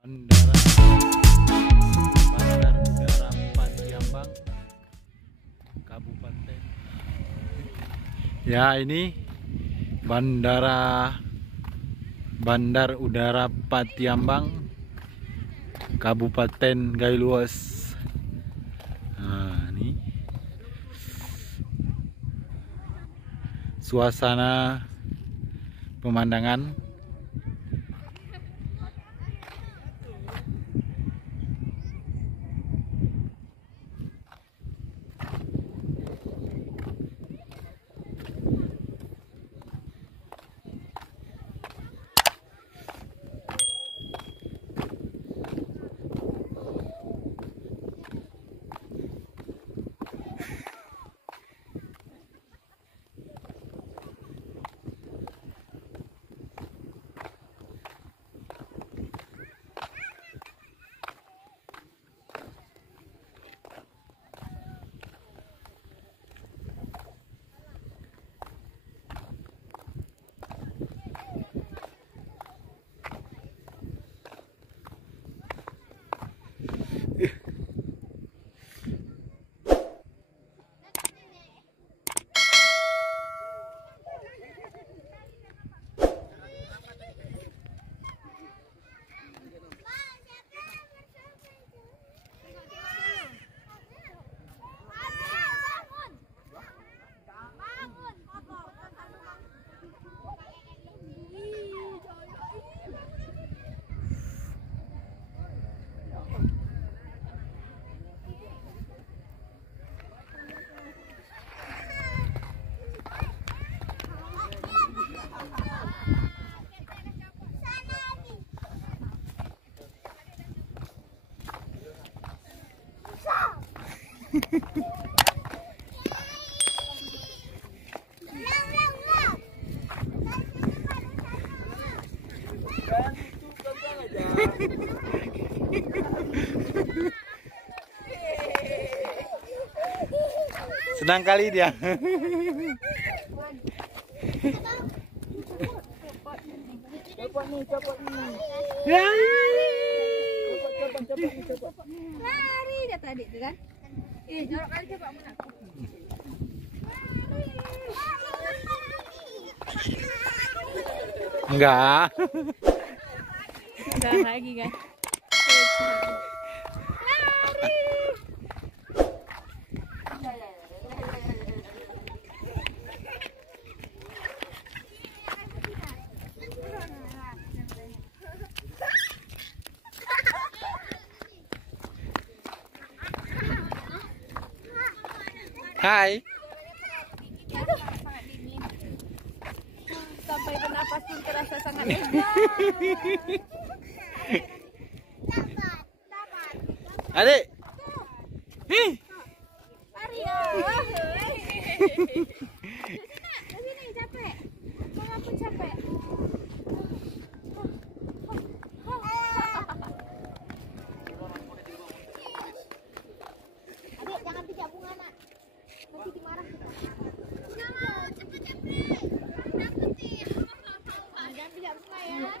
Bandar Udara Patiambang, Kabupaten. Ya, ini Bandar Udara Patiambang, Kabupaten Gailuos. Nah, ini suasana pemandangan. Senang kali dia. Lari dia tadi tu kan. Jorok kali coba mana. Enggak. Enggak lagi kan. Lari. Hai. Sangat dingin. Sampai bernapas pun terasa sangat lega. Adik. Ih. Lari ya. Sini capek. Mama pun capek. Adik jangan pijak bunga nak. Nanti dimarah kita. Cepet-cepet. Jangan pijak bunga ya.